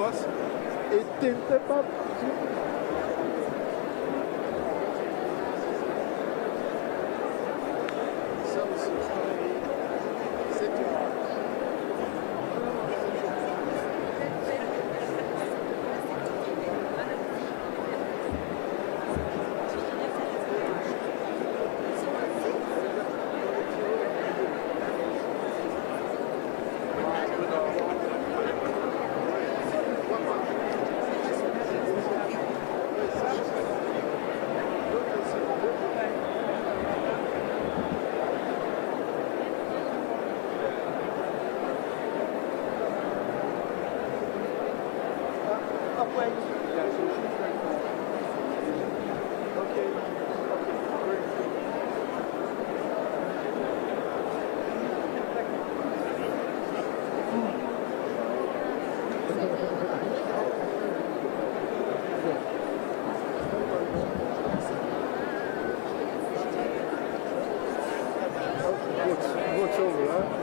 Douglas et tenta pas. Nasıl olur ha?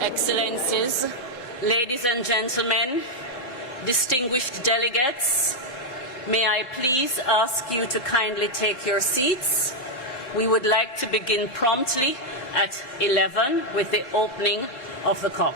Excellencies, ladies and gentlemen, distinguished delegates, may I please ask you to kindly take your seats. We would like to begin promptly at 11 with the opening of the COP.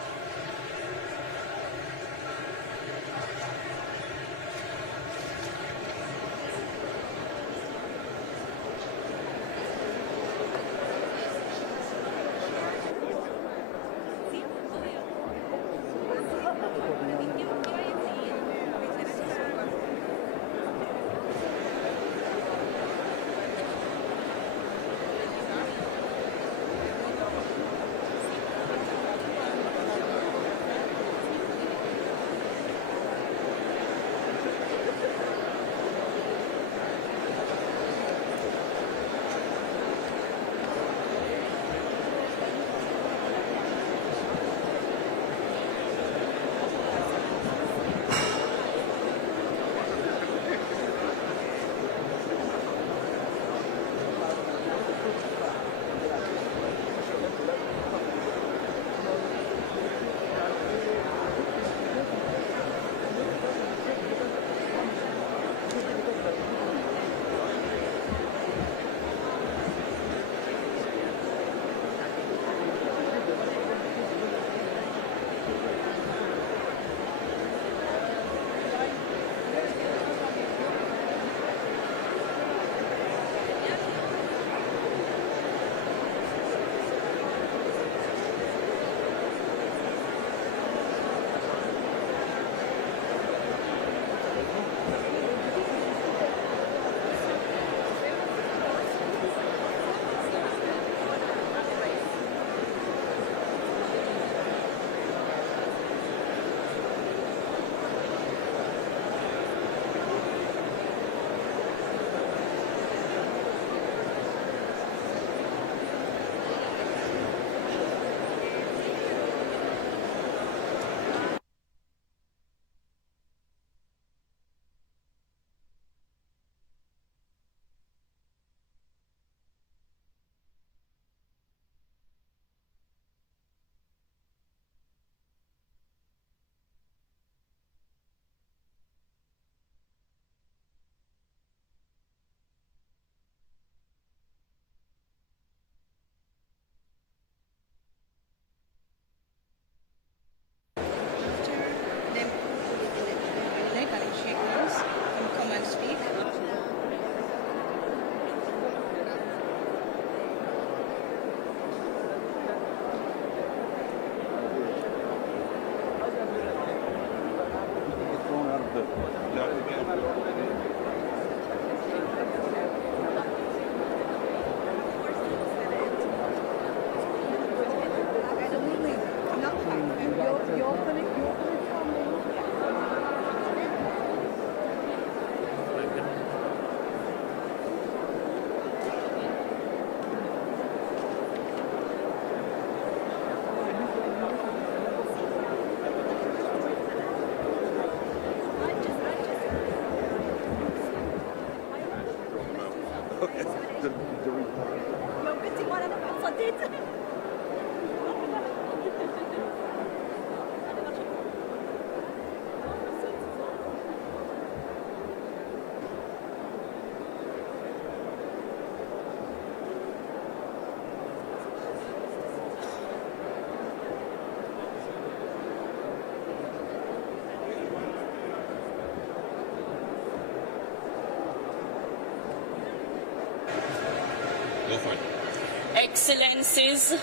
Excellencies,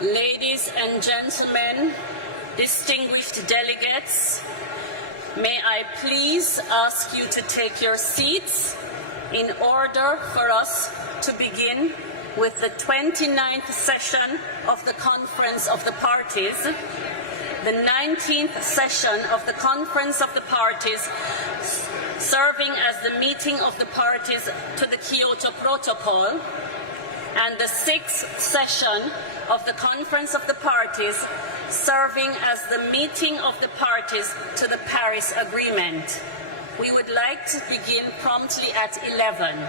Ladies and gentlemen, distinguished delegates, may I please ask you to take your seats in order for us to begin with the 29th session of the Conference of the Parties, the 19th session of the Conference of the Parties, serving as the meeting of the parties to the Kyoto Protocol, and the 6th session of the Conference of the Parties, serving as the meeting of the parties to the Paris Agreement. We would like to begin promptly at 11.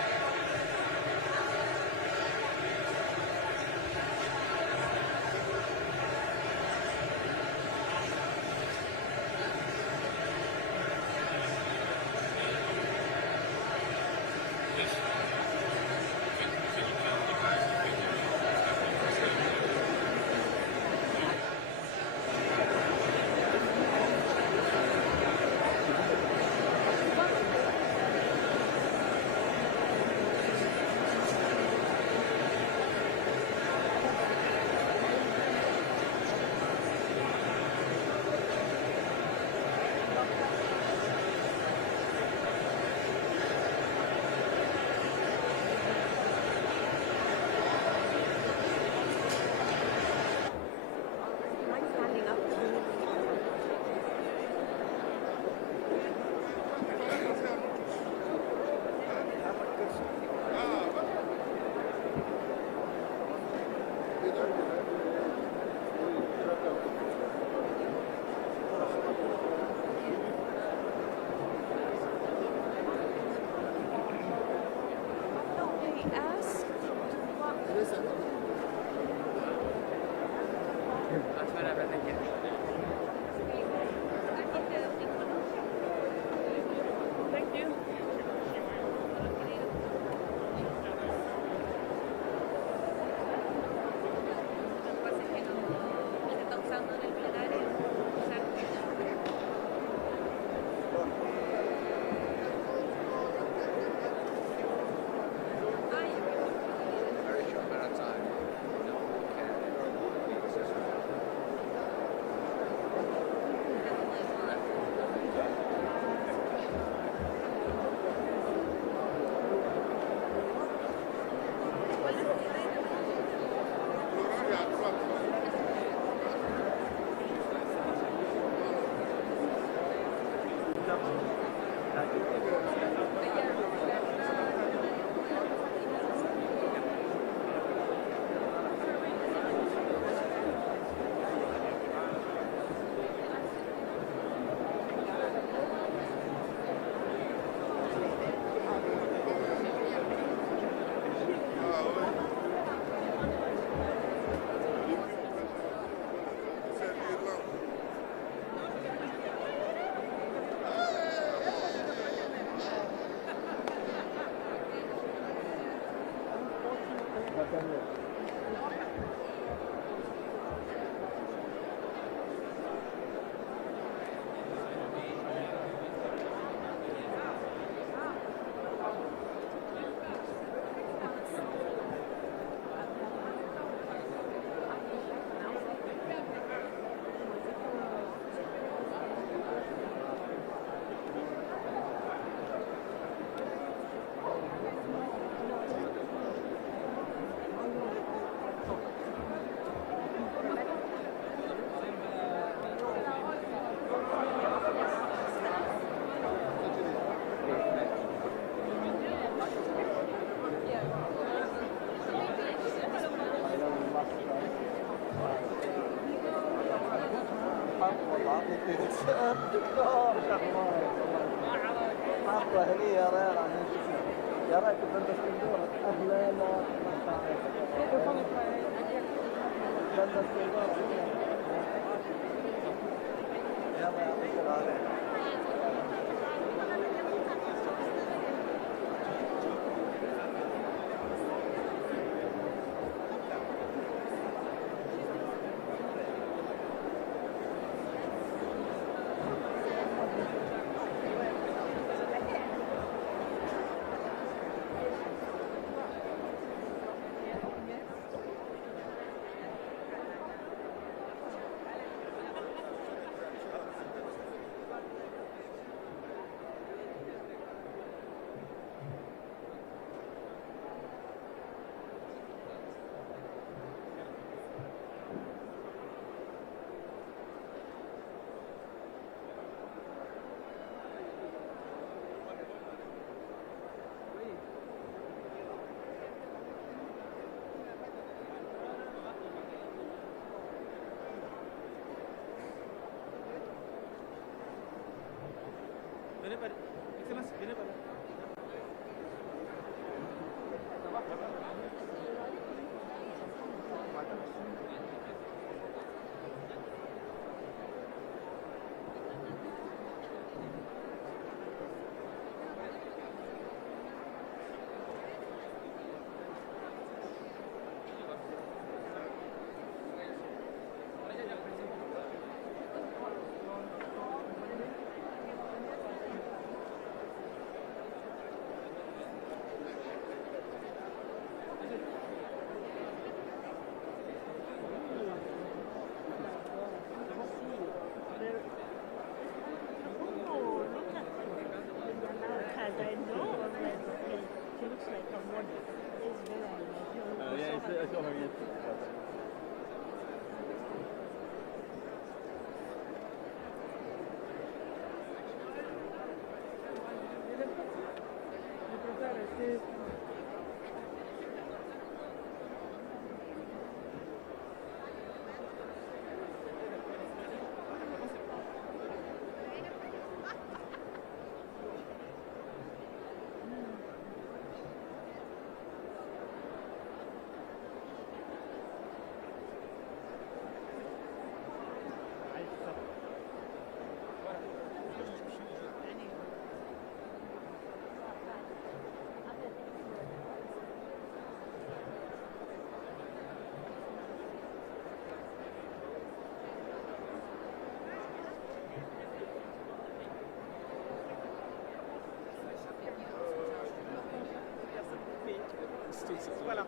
Voilà.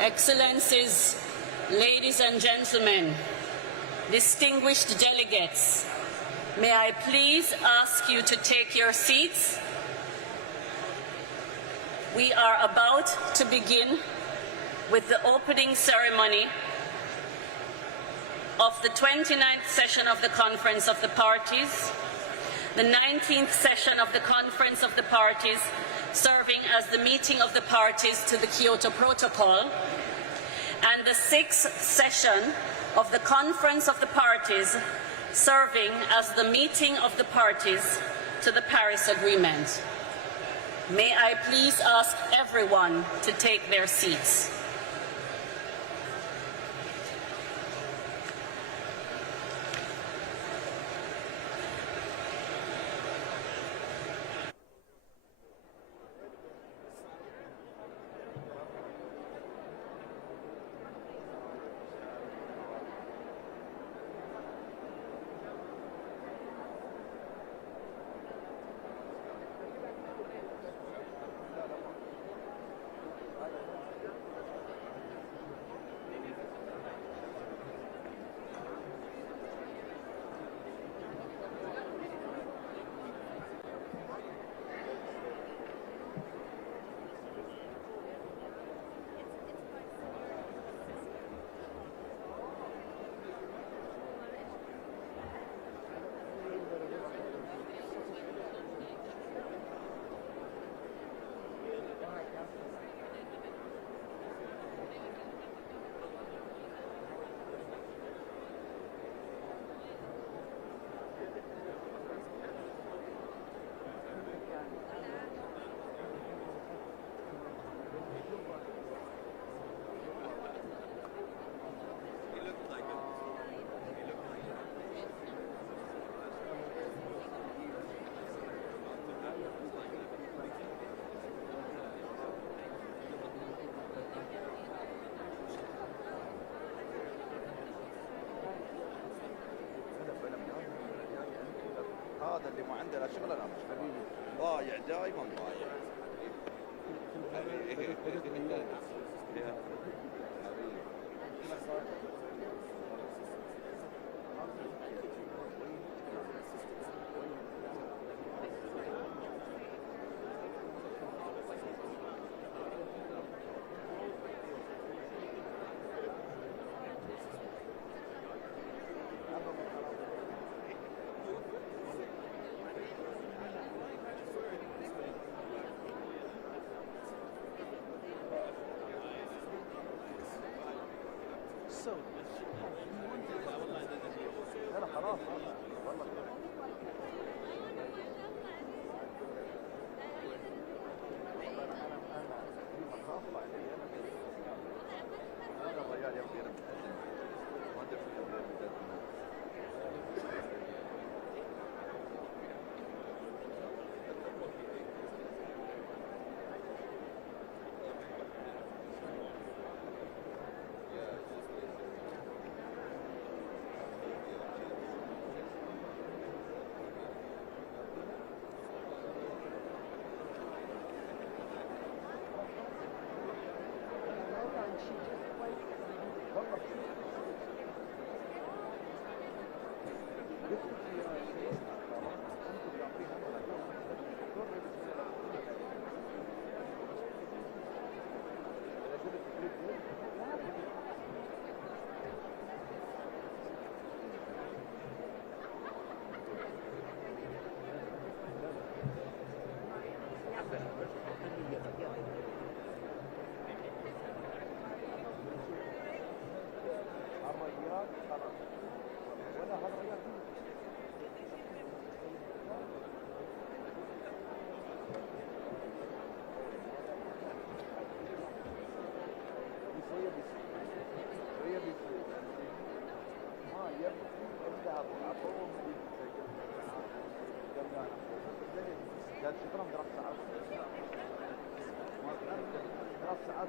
Excellencies, ladies and gentlemen, distinguished delegates, may I please ask you to take your seats? We are about to begin with the opening ceremony of the 29th session of the Conference of the Parties, the 19th session of the Conference of the Parties, serving as the meeting of the parties to the Kyoto Protocol, and the 6th session of the Conference of the Parties, serving as the meeting of the parties to the Paris Agreement. May I please ask everyone to take their seats. هذا اللي ما عنده لا شغل لا مش حبيبي ضايع دائما ضايع لا خلاص والله شكرا 3 ساعات 3 ساعات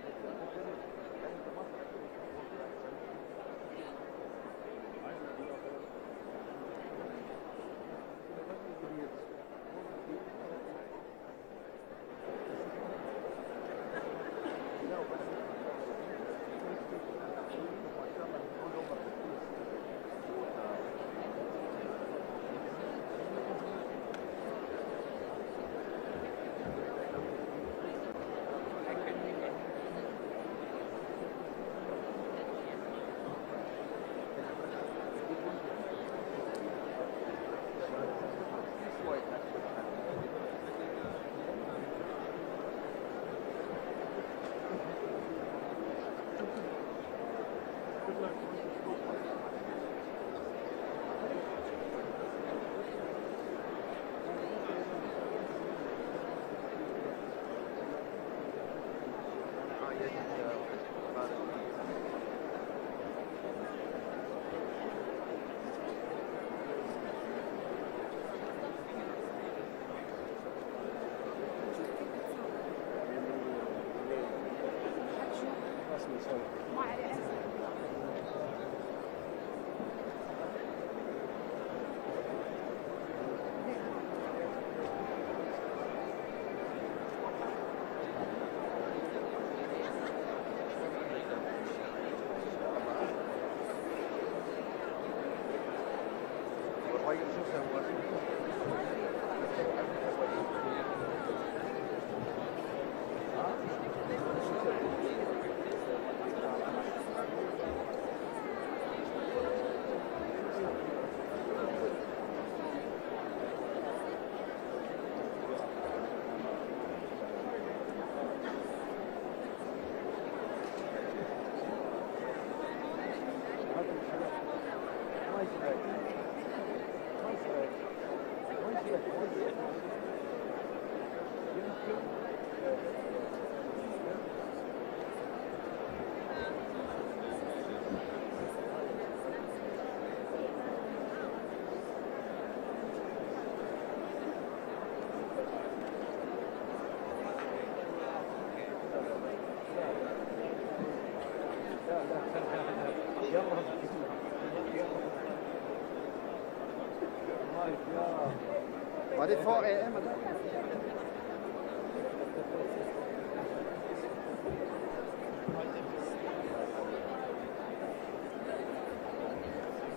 Var det 4 AM?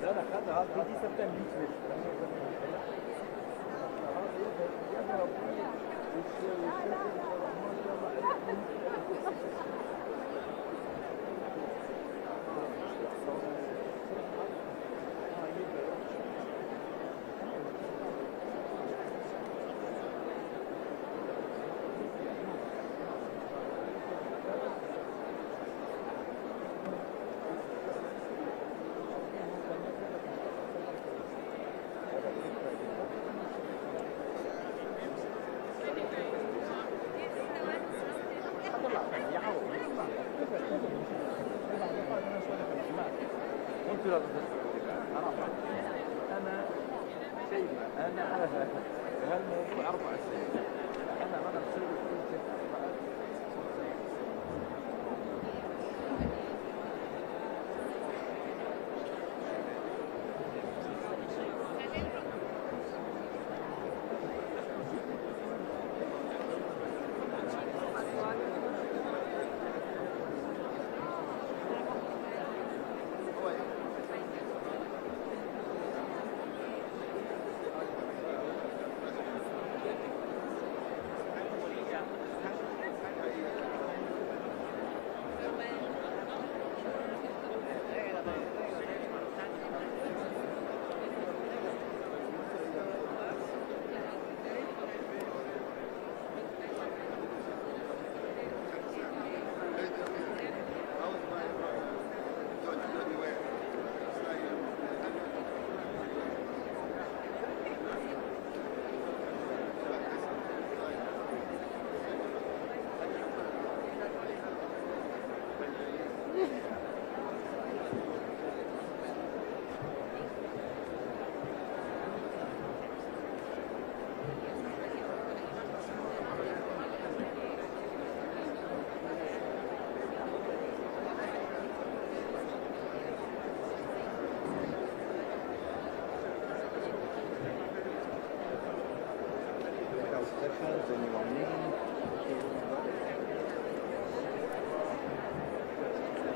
لا لا خدها دي سبتمبر أنا شيء أنا على هالموضوع 4 سنين أنا مسوي كل شيء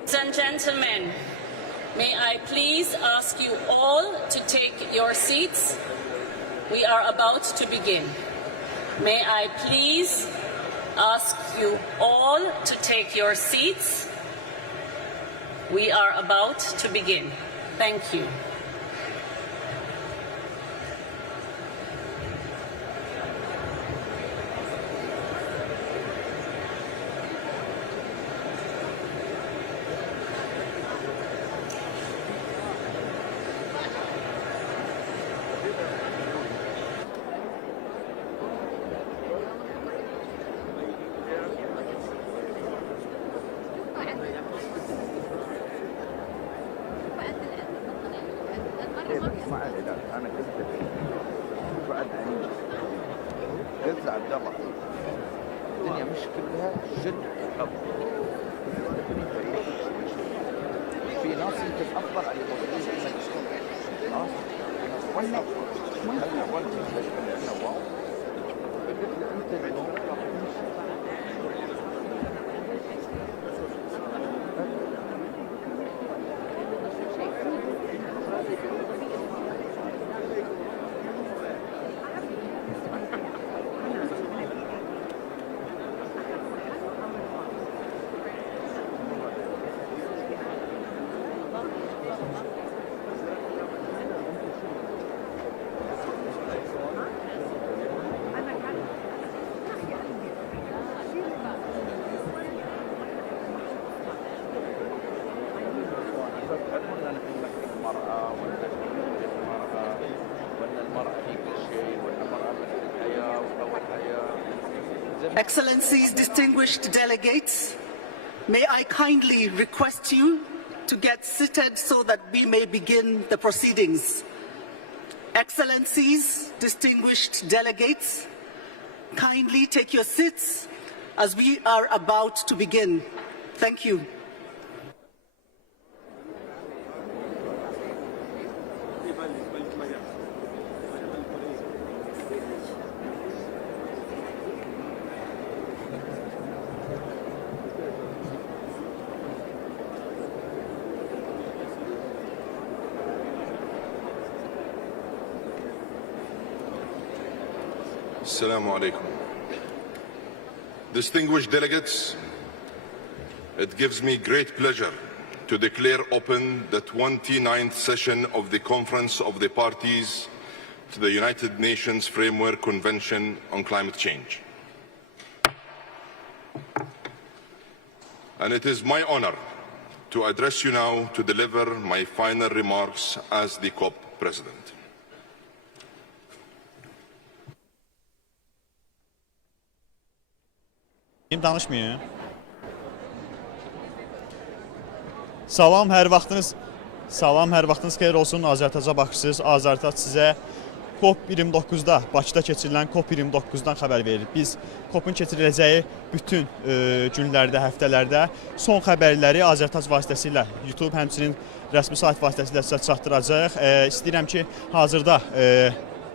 Ladies and gentlemen, may I please ask you all to take your seats? We are about to begin. May I please ask you all to take your seats? We are about to begin. Thank you. ما علي لا انا قلت بعد عني قلت له عبد الله الدنيا مش كلها جد وحب في ناس يمكن افضل على الموجودين خلاص ولا قلت له انت اليوم Excellencies, distinguished delegates, may I kindly request you to get seated so that we may begin the proceedings. Excellencies, distinguished delegates, kindly take your seats as we are about to begin. Thank you. Assalamu alaikum. Distinguished delegates, it gives me great pleasure to declare open the 29th session of the Conference of the Parties to the United Nations Framework Convention on Climate Change. And it is my honor to address you now to deliver my final remarks as the COP President. Danışmayın. Salam, hər vaxtınız xeyir olsun. Azərtaca baxırsınız. Azərtac sizə COP29-da, Bakıda keçirilən COP29-dan xəbər verir. Biz COP-un keçiriləcəyi bütün günlərdə, həftələrdə son xəbərləri Azərtac vasitəsilə, YouTube həmçinin rəsmi sayt vasitəsilə sizə çatdıracaq. İstəyirəm ki, hazırda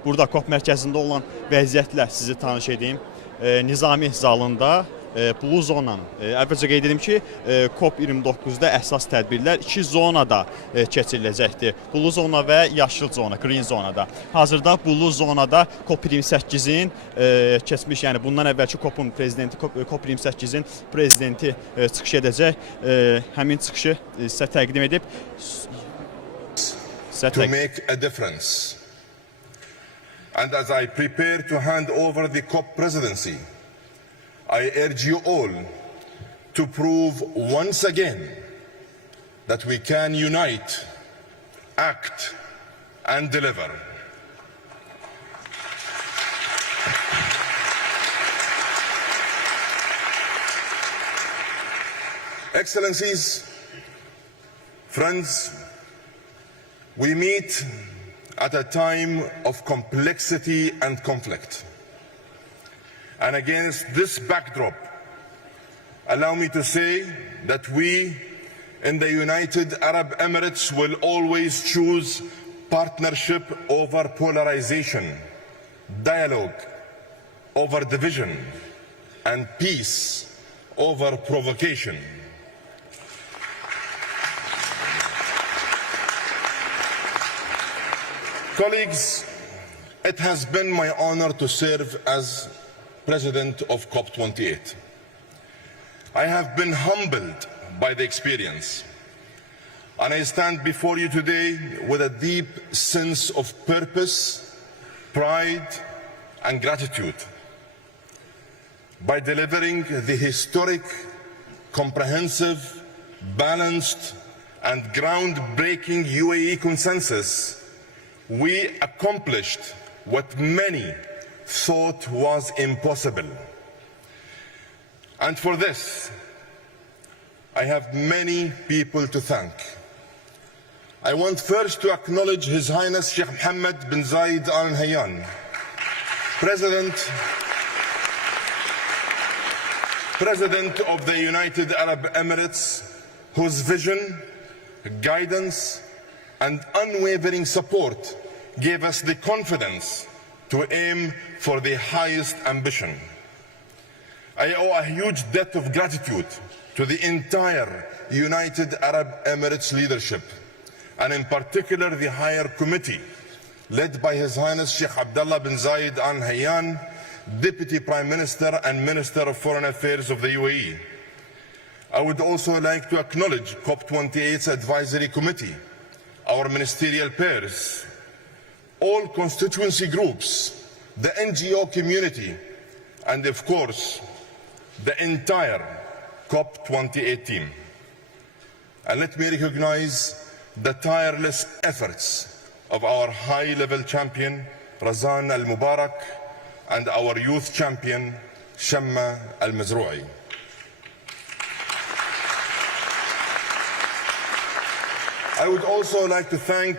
burada COP mərkəzində olan vəziyyətlə sizi tanış edeyim. Nizami zalında Blue zonanın, əvvəlcə qeyd edim ki, COP29-da əsas tədbirlər iki zonada keçiriləcəkdir. Blue zona və yaşıl zona, green zonada. Hazırda Blue zonada COP28-in keçmiş, yəni bundan əvvəlki COP-un prezidenti, COP28-in prezidenti çıxış edəcək. Həmin çıxışı sizə təqdim edib. To make a difference. And as I prepare to hand over the COP presidency, I urge you all to prove once again that we can unite, act, and deliver. Excellencies, friends, we meet at a time of complexity and conflict. And against this backdrop, allow me to say that we in the United Arab Emirates will always choose partnership over polarization, dialogue, over division and peace over provocation. Colleagues, it has been my honor to serve as president of COP28. I have been humbled by the experience, and I stand before you today with a deep sense of purpose, pride, and gratitude. By delivering the historic, comprehensive, balanced, and groundbreaking UAE consensus, we accomplished what many thought was impossible. And for this, I have many people to thank. I want first to acknowledge His Highness Sheikh Mohammed bin Zayed Al Nahyan, President of the United Arab Emirates, whose vision, guidance, and unwavering support gave us the confidence to aim for the highest ambition. I owe a huge debt of gratitude to the entire United Arab Emirates leadership, and in particular the Higher Committee, led by His Highness Sheikh Abdullah bin Zayed Al Nahyan, Deputy Prime Minister and Minister of Foreign Affairs of the UAE. I would also like to acknowledge COP28's Advisory Committee, our ministerial peers, all constituency groups, the NGO community, and of course, the entire COP28 team. And let me recognize the tireless efforts of our high-level champion, Razan Al-Mubarak, and our youth champion, Shamma Al-Mazrou'i. I would also like to thank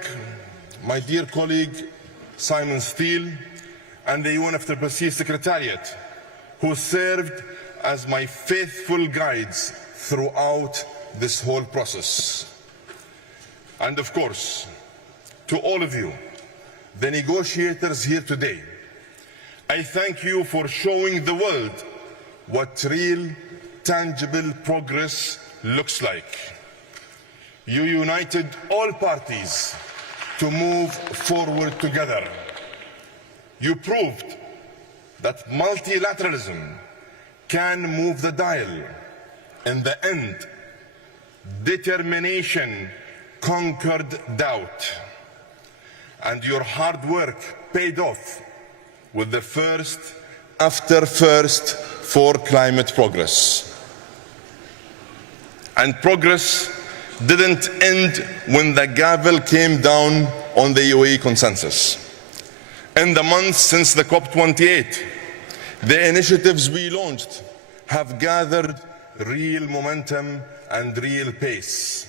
my dear colleague, Simon Steele, and the UNFCCC Secretariat, who served as my faithful guides throughout this whole process. And of course, to all of you, the negotiators here today, I thank you for showing the world what real, tangible progress looks like. You united all parties to move forward together. You proved that multilateralism can move the dial. In the end, determination conquered doubt. And your hard work paid off with the first after first for climate progress. And progress didn't end when the gavel came down on the UAE consensus. In the months since the COP28, the initiatives we launched have gathered real momentum and real pace.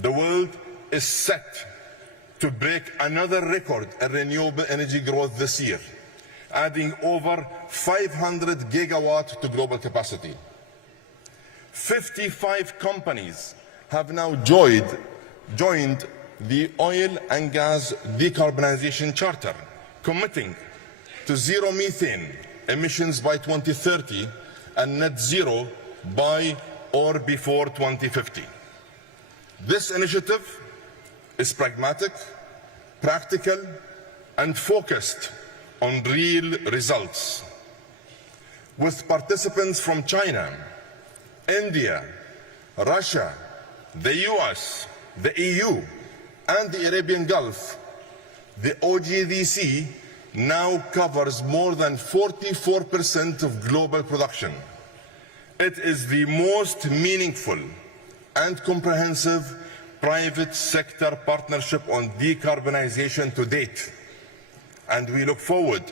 The world is set to break another record in renewable energy growth this year, adding over 500 gigawatts to global capacity. 55 companies have now joined the Oil and Gas Decarbonization Charter, committing to zero methane emissions by 2030 and net zero by or before 2050. This initiative is pragmatic, practical, and focused on real results. With participants from China, India, Russia, the US, the EU, and the Arabian Gulf, the OGDC now covers more than 44% of global production. It is the most meaningful and comprehensive private sector partnership on decarbonization to date. And we look forward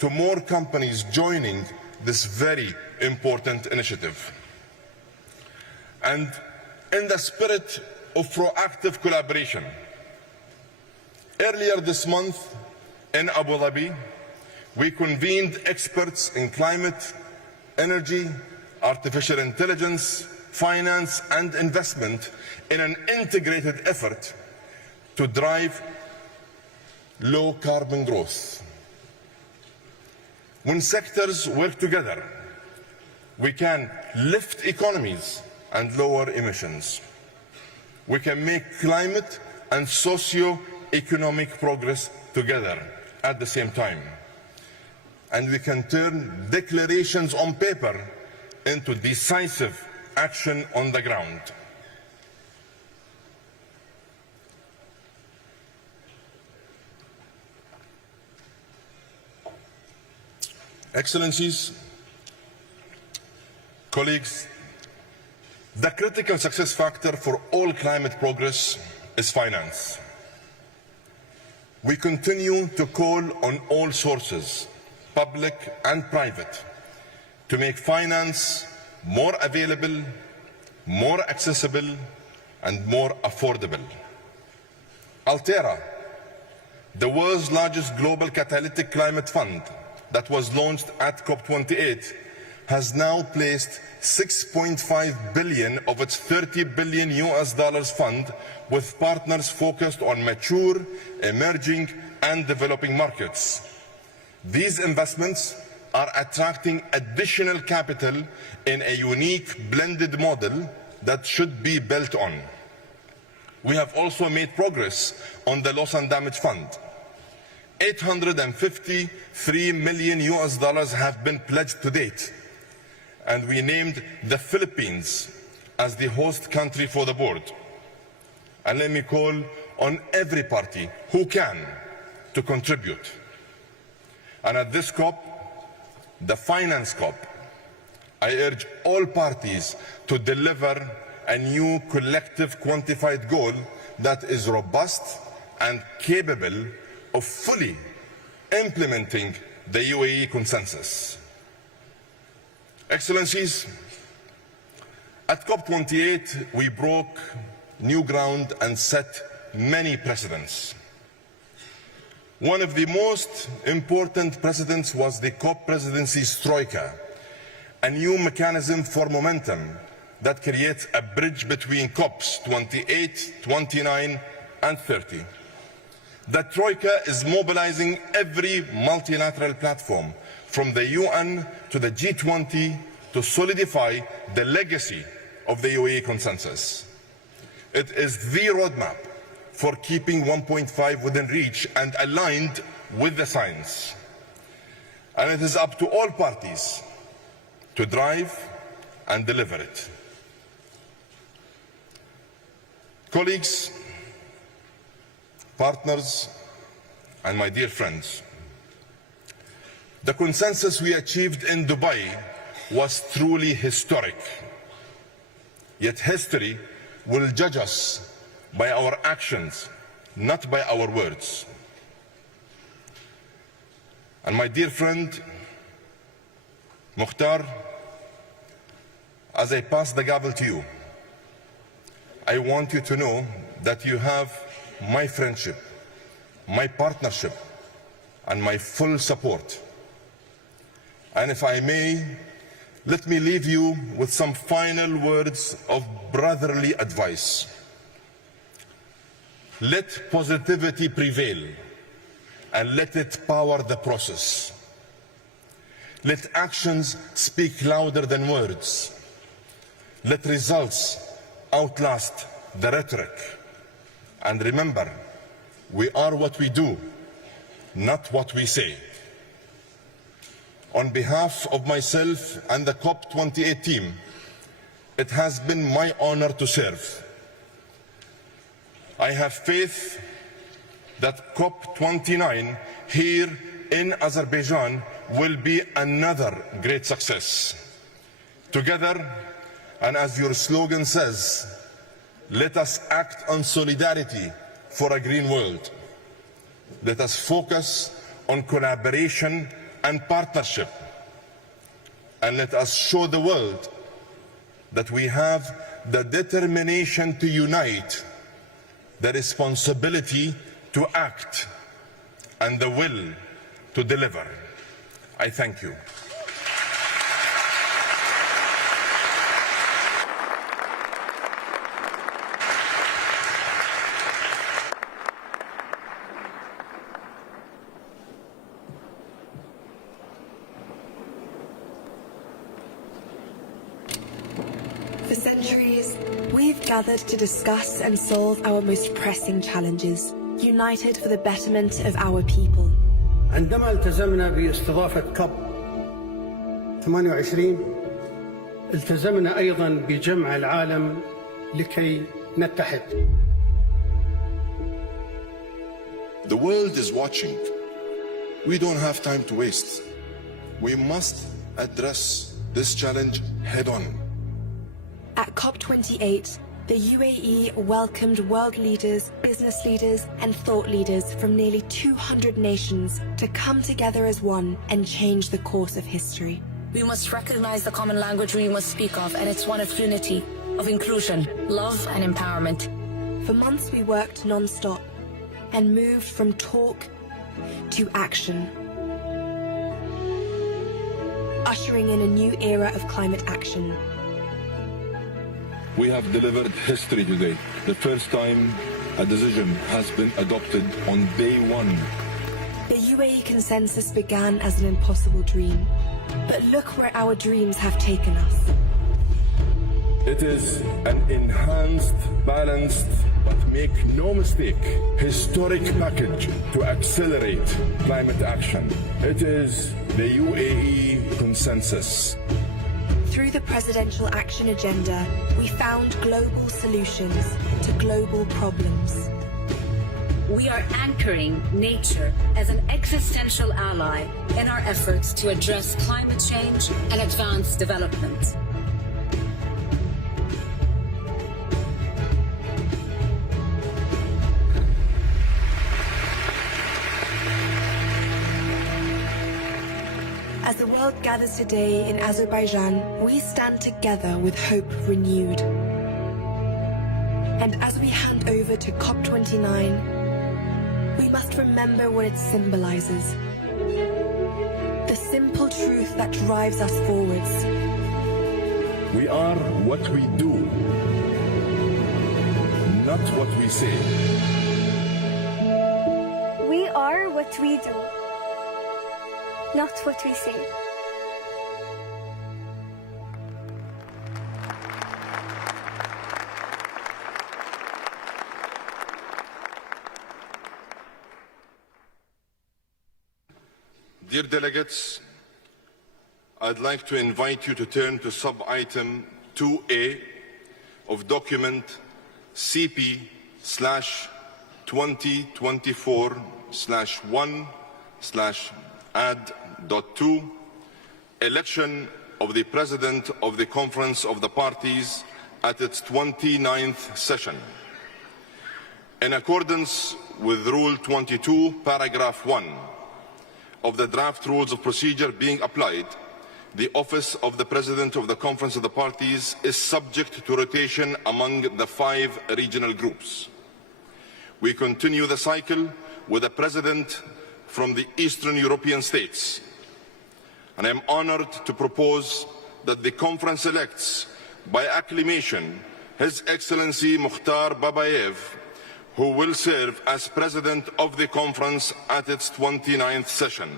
to more companies joining this very important initiative. And in the spirit of proactive collaboration, earlier this month in Abu Dhabi, we convened experts in climate, energy, artificial intelligence, finance, and investment in an integrated effort to drive low carbon growth. When sectors work together, we can lift economies and lower emissions. We can make climate and socio-economic progress together at the same time. And we can turn declarations on paper into decisive action on the ground. Excellencies, colleagues, the critical success factor for all climate progress is finance. We continue to call on all sources, public and private, to make finance more available, more accessible, and more affordable. Altera, the world's largest global catalytic climate fund that was launched at COP28, has now placed 6.5 billion of its $30 billion fund with partners focused on mature, emerging, and developing markets. These investments are attracting additional capital in a unique blended model that should be built on. We have also made progress on the loss and damage fund. $853 million have been pledged to date, and we named the Philippines as the host country for the board. And let me call on every party who can to contribute. And at this COP, the Finance COP, I urge all parties to deliver a new collective quantified goal that is robust and capable of fully implementing the UAE consensus. Excellencies, at COP28 we broke new ground and set many precedents. One of the most important precedents was the COP presidency's troika, a new mechanism for momentum that creates a bridge between COPs 28, 29, and 30. The Troika is mobilizing every multilateral platform, from the UN to the G20, to solidify the legacy of the UAE consensus. It is the roadmap for keeping 1.5 within reach and aligned with the science. And it is up to all parties to drive and deliver it. Colleagues, partners, and my dear friends, the consensus we achieved in Dubai was truly historic. Yet history will judge us by our actions, not by our words. And my dear friend, Mukhtar, as I pass the gavel to you, I want you to know that you have my friendship, my partnership, and my full support. And if I may, let me leave you with some final words of brotherly advice. Let positivity prevail, and let it power the process. Let actions speak louder than words. Let results outlast the rhetoric. And remember, we are what we do, not what we say. On behalf of myself and the COP28 team, it has been my honor to serve. I have faith that COP29 here in Azerbaijan will be another great success. Together, and as your slogan says, let us act on solidarity for a green world. Let us focus on collaboration and partnership. And let us show the world that we have the determination to unite, the responsibility to act, and the will to deliver. I thank you. centuries, we've gathered to discuss and solve our most pressing challenges, united for the betterment of our people. عندما التزمنا باستضافة كوب 28 التزمنا أيضا بجمع العالم لكي نتحد. The world is watching. We don't have time to waste. We must address this challenge head on. At COP28, the UAE welcomed world leaders, business leaders, and thought leaders from nearly 200 nations to come together as one and change the course of history. We must recognize the common language we must speak of, and it's one of unity, of inclusion, love, and empowerment. For months we worked non-stop and moved from talk to action, ushering in a new era of climate action. We have delivered history today. The first time a decision has been adopted on day one. The UAE consensus began as an impossible dream, but look where our dreams have taken us. It is an enhanced, balanced, but make no mistake, historic package to accelerate climate action. It is the UAE consensus. Through the Presidential Action Agenda, we found global solutions to global problems. We are anchoring nature as an existential ally in our efforts to address climate change and advance development. As the world gathers today in Azerbaijan, we stand together with hope renewed. And as we hand over to COP29, we must remember what it symbolizes. The simple truth that drives us forwards. We are what we do, not what we say. We are what we do, not what we say. Dear delegates, I'd like to invite you to turn to sub-item 2A of document CP/2024/1/add.2, election of the President of the Conference of the Parties at its 29th session. In accordance with Rule 22, Paragraph 1, of the draft rules of procedure being applied, the office of the President of the Conference of the Parties is subject to rotation among the 5 regional groups. We continue the cycle with a President from the Eastern European states, and I am honored to propose that the Conference elects by acclamation His Excellency Mukhtar Babayev, who will serve as President of the Conference at its 29th session.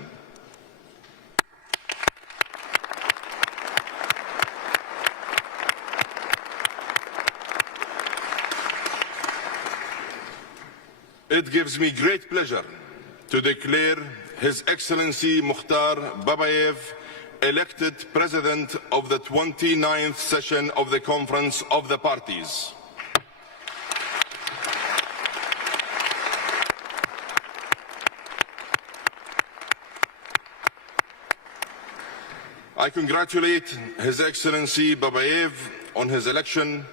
It gives me great pleasure to declare His Excellency Mukhtar Babayev elected President of the 29th session of the Conference of the Parties. I congratulate His Excellency Babayev on his election.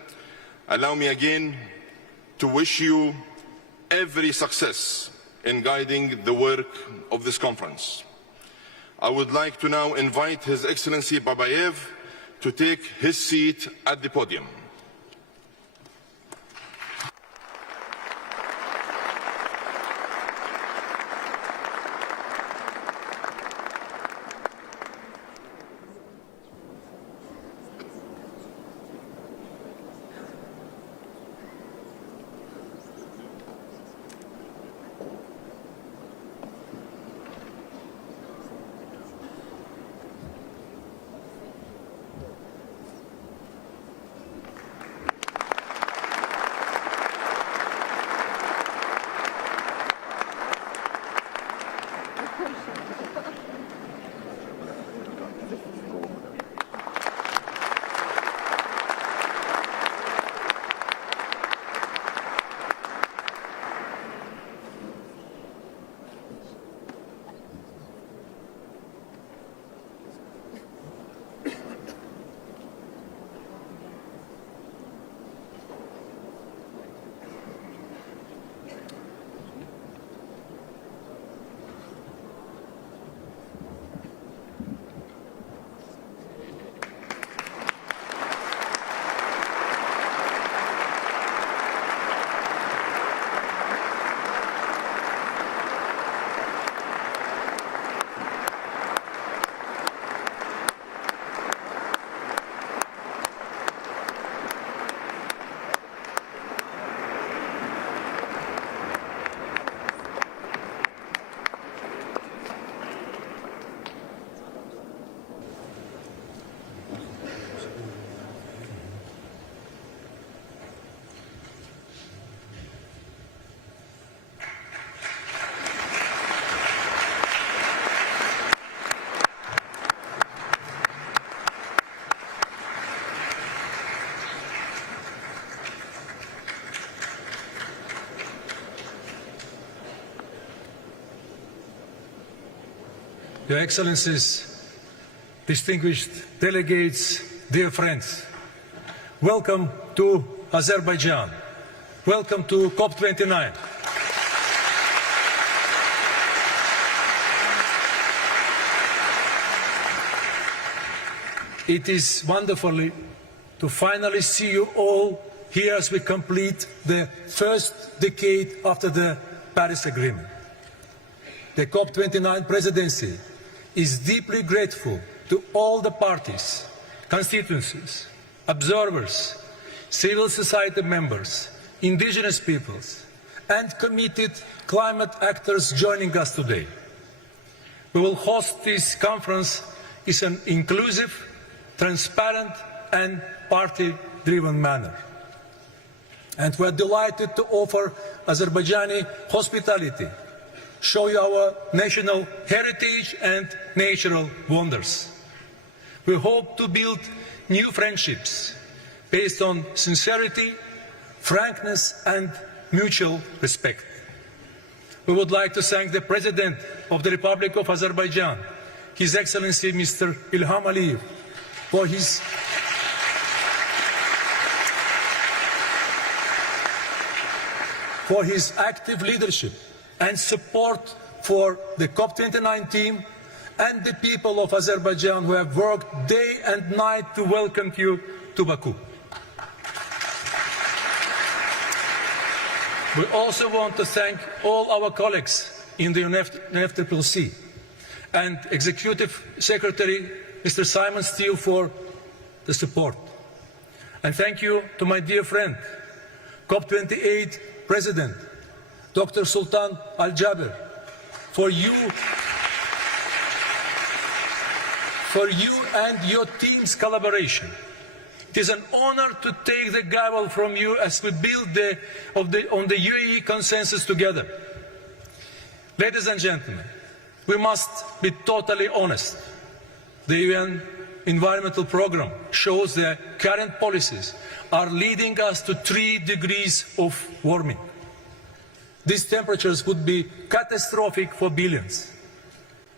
Allow me again to wish you every success in guiding the work of this conference. I would like to now invite His Excellency Babayev to take his seat at the podium. Your Excellencies, distinguished delegates, dear friends, welcome to Azerbaijan. Welcome to COP29. It is wonderful to finally see you all here as we complete the first decade after the Paris Agreement. The COP29 presidency is deeply grateful to all the parties, constituencies, observers, civil society members, indigenous peoples, and committed climate actors joining us today. We will host this conference in an inclusive, transparent, and party-driven manner. And we are delighted to offer Azerbaijani hospitality, show you our national heritage and natural wonders. We hope to build new friendships based on sincerity, frankness, and mutual respect. We would like to thank the President of the Republic of Azerbaijan, His Excellency Mr. Ilham Aliyev, for his active leadership and support for the COP29 team and the people of Azerbaijan who have worked day and night to welcome you to Baku. We also want to thank all our colleagues in the UNFCCC and Executive Secretary Mr. Simon Steele for the support. And thank you to my dear friend, COP28 President, Dr. Sultan Al-Jaber, for you and your team's collaboration. It is an honor to take the gavel from you as we build on the UAE consensus together. Ladies and gentlemen, we must be totally honest. The UN Environmental Programme shows that current policies are leading us to 3 degrees of warming. These temperatures would be catastrophic for billions.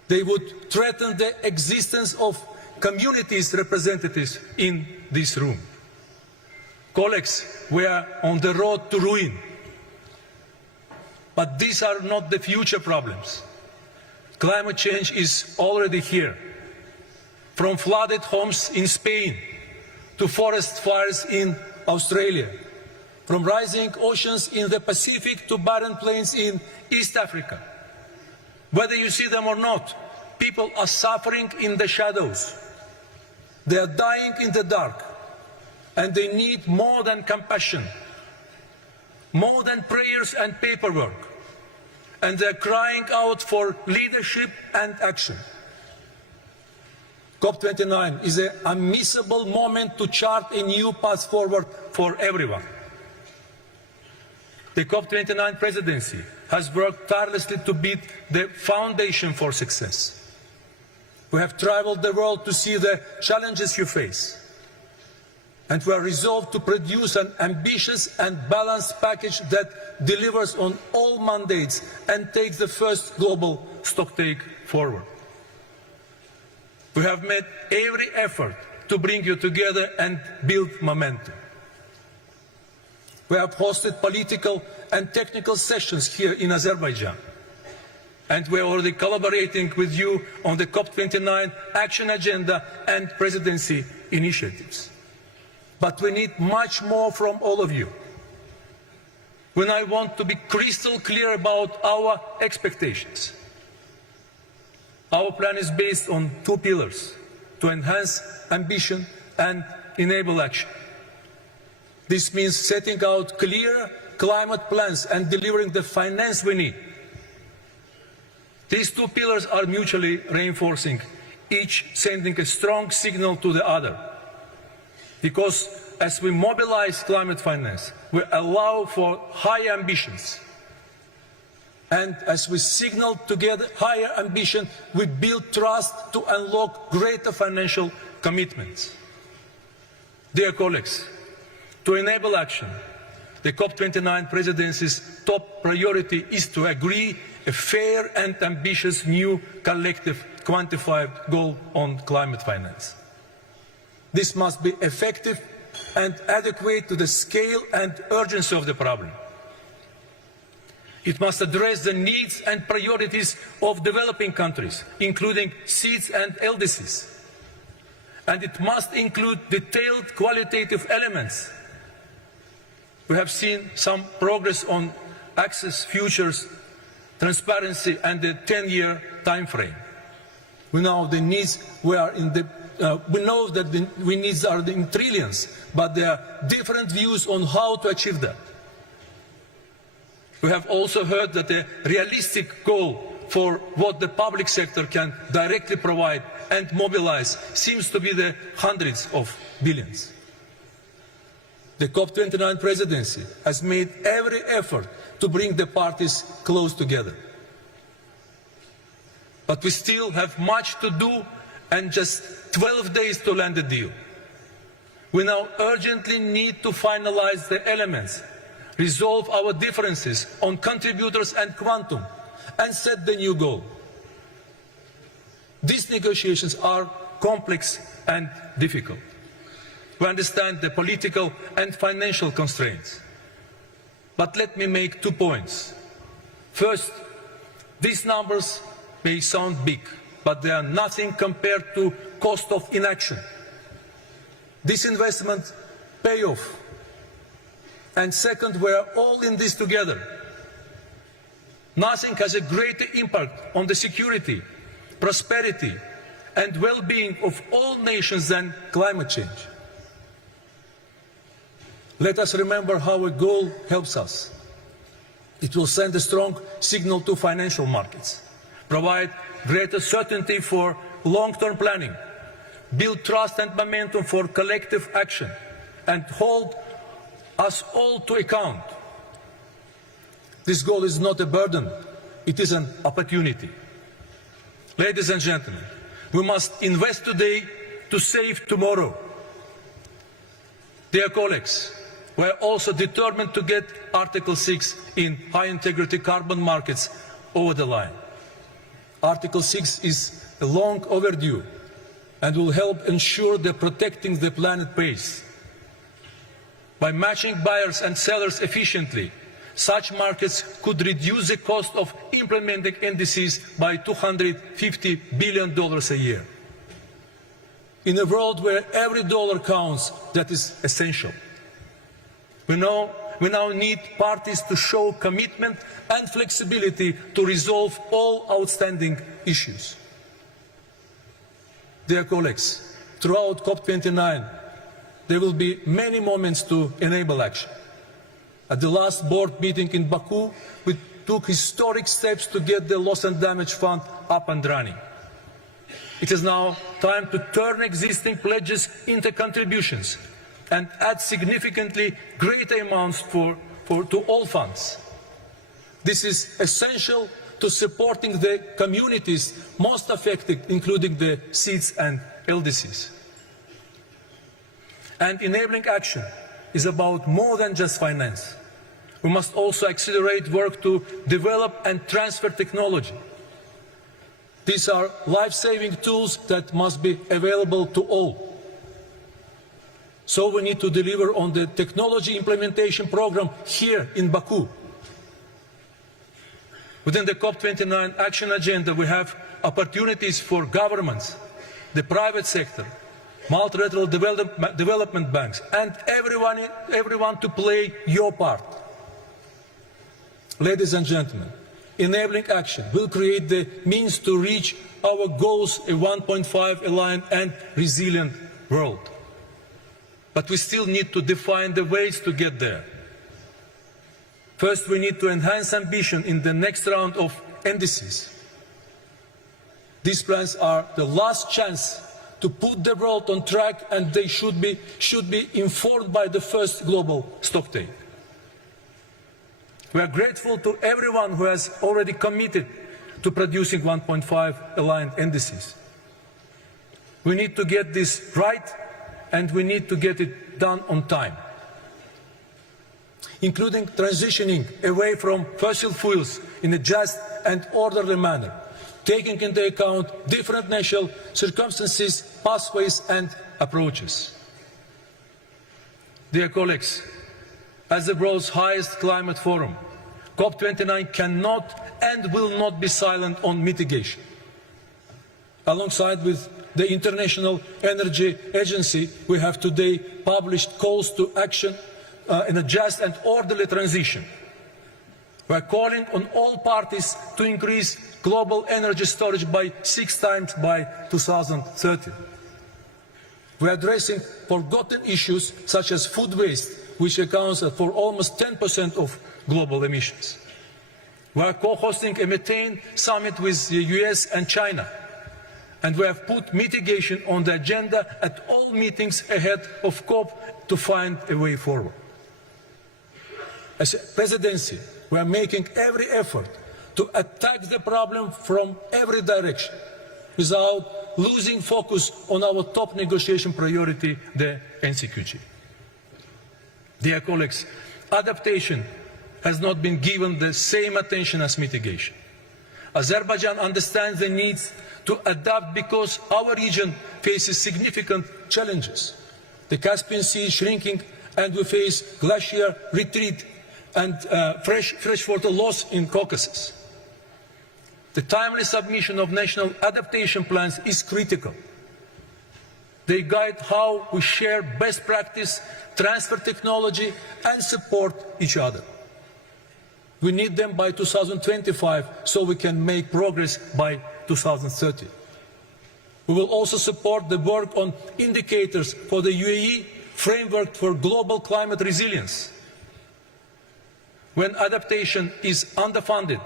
They would threaten the existence of communities representatives in this room. Colleagues, we are on the road to ruin. But these are not the future problems. Climate change is already here. From flooded homes in Spain to forest fires in Australia, from rising oceans in the Pacific to barren plains in East Africa. Whether you see them or not, people are suffering in the shadows. They are dying in the dark, and they need more than compassion, more than prayers and paperwork, and they're crying out for leadership and action. COP29 is an unmissable moment to chart a new path forward for everyone. The COP29 presidency has worked tirelessly to build the foundation for success. We have traveled the world to see the challenges you face, and we are resolved to produce an ambitious and balanced package that delivers on all mandates and takes the first global stocktake forward. We have made every effort to bring you together and build momentum. We have hosted political and technical sessions here in Azerbaijan, and we are already collaborating with you on the COP29 action agenda and presidency initiatives. But we need much more from all of you. When I want to be crystal clear about our expectations. Our plan is based on 2 pillars: to enhance ambition and enable action. This means setting out clear climate plans and delivering the finance we need. These 2 pillars are mutually reinforcing, each sending a strong signal to the other. Because as we mobilize climate finance, we allow for higher ambitions. And as we signal together higher ambition, we build trust to unlock greater financial commitments. Dear colleagues, to enable action, the COP29 presidency's top priority is to agree a fair and ambitious new collective quantified goal on climate finance. This must be effective and adequate to the scale and urgency of the problem. It must address the needs and priorities of developing countries, including seeds and LDCs. And it must include detailed qualitative elements. We have seen some progress on access, futures, transparency, and the 10-year time frame. We know the needs we know that the needs are in trillions, but there are different views on how to achieve that. We have also heard that a realistic goal for what the public sector can directly provide and mobilize seems to be the hundreds of billions. The COP29 presidency has made every effort to bring the parties close together. But we still have much to do and just 12 days to land a deal. We now urgently need to finalize the elements, resolve our differences on contributors and quantum, and set the new goal. These negotiations are complex and difficult. We understand the political and financial constraints. But let me make 2 points. First, these numbers may sound big, but they are nothing compared to cost of inaction. This investment pay off. And second, we are all in this together. Nothing has a greater impact on the security, prosperity, and well-being of all nations than climate change. Let us remember how a goal helps us. It will send a strong signal to financial markets, provide greater certainty for long-term planning, build trust and momentum for collective action, and hold us all to account. This goal is not a burden, it is an opportunity. Ladies and gentlemen, we must invest today to save tomorrow. Dear colleagues, we are also determined to get Article 6 in high-integrity carbon markets over the line. Article 6 is long overdue and will help ensure that protecting the planet pays. By matching buyers and sellers efficiently, such markets could reduce the cost of implementing NDCs by $250 billion a year. In a world where every dollar counts, that is essential. We now need parties to show commitment and flexibility to resolve all outstanding issues. Dear colleagues, throughout COP29, there will be many moments to enable action. At the last board meeting in Baku, we took historic steps to get the Loss and Damage Fund up and running. It is now time to turn existing pledges into contributions and add significantly greater amounts to all funds. This is essential to supporting the communities most affected, including the seeds and LDCs. And enabling action is about more than just finance. We must also accelerate work to develop and transfer technology. These are life-saving tools that must be available to all. So we need to deliver on the technology implementation program here in Baku. Within the COP29 action agenda, we have opportunities for governments, the private sector, multilateral development banks, and everyone to play your part. Ladies and gentlemen, enabling action will create the means to reach our goals, a 1.5 aligned and resilient world. But we still need to define the ways to get there. First, we need to enhance ambition in the next round of NDCs. These plans are the last chance to put the world on track, and they should be informed by the first global stocktake. We are grateful to everyone who has already committed to producing 1.5 aligned NDCs. We need to get this right, and we need to get it done on time, including transitioning away from fossil fuels in a just and orderly manner, taking into account different national circumstances, pathways and approaches. Dear colleagues, as the world's highest climate forum, COP29 cannot and will not be silent on mitigation. Alongside with the International Energy Agency, we have today published calls to action in a just and orderly transition. We are calling on all parties to increase global energy storage by 6 times by 2030. We are addressing forgotten issues such as food waste, which accounts for almost 10% of global emissions. We are co-hosting a methane summit with the US and China, and we have put mitigation on the agenda at all meetings ahead of COP to find a way forward. As a presidency, we are making every effort to attack the problem from every direction without losing focus on our top negotiation priority, the NCQG. Dear colleagues, adaptation has not been given the same attention as mitigation. Azerbaijan understands the need to adapt because our region faces significant challenges. The Caspian Sea is shrinking and we face glacier retreat and freshwater loss in Caucasus. The timely submission of national adaptation plans is critical. They guide how we share best practice, transfer technology and support each other. We need them by 2025 so we can make progress by 2030. We will also support the work on indicators for the UAE framework for global climate resilience. When adaptation is underfunded,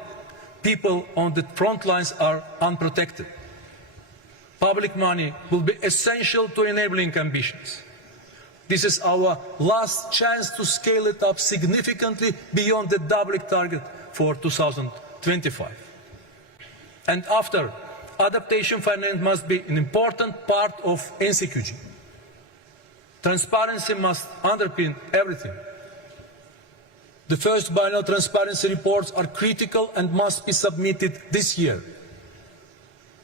people on the front lines are unprotected. Public money will be essential to enabling ambitions. This is our last chance to scale it up significantly beyond the doubling target for 2025. And after, adaptation finance must be an important part of NCQG. Transparency must underpin everything. The first biennial transparency reports are critical and must be submitted this year.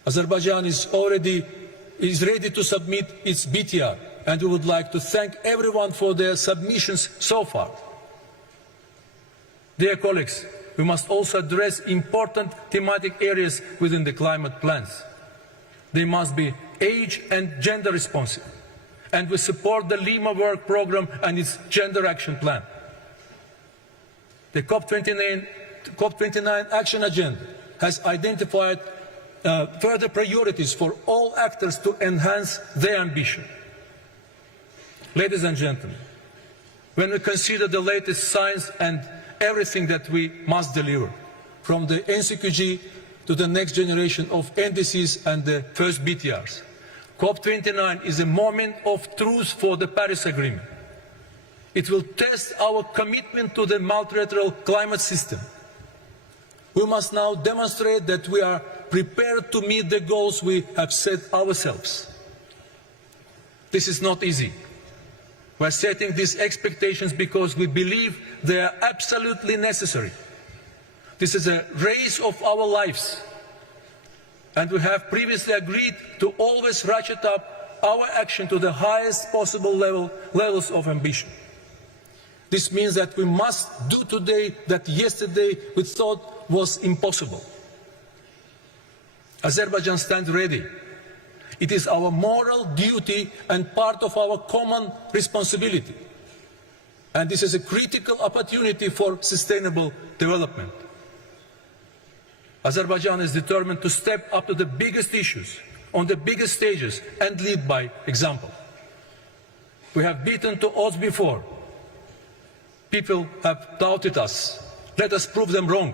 Azerbaijan is ready to submit its BTR, and we would like to thank everyone for their submissions so far. Dear colleagues, we must also address important thematic areas within the climate plans. They must be age and gender responsive, and we support the Lima Work Programme and its Gender Action Plan. The COP29 Action Agenda has identified further priorities for all actors to enhance their ambition. Ladies and gentlemen, when we consider the latest science and everything that we must deliver, from the NCQG to the next generation of NDCs and the first BTRs, COP29 is a moment of truth for the Paris Agreement. It will test our commitment to the multilateral climate system. We must now demonstrate that we are prepared to meet the goals we have set ourselves. This is not easy. We are setting these expectations because we believe they are absolutely necessary. This is a race of our lives, and we have previously agreed to always ratchet up our action to the highest possible levels of ambition. This means that we must do today that yesterday we thought was impossible. Azerbaijan stands ready. It is our moral duty and part of our common responsibility. And this is a critical opportunity for sustainable development. Azerbaijan is determined to step up to the biggest issues, on the biggest stages, and lead by example. We have beaten to odds before. People have doubted us. Let us prove them wrong.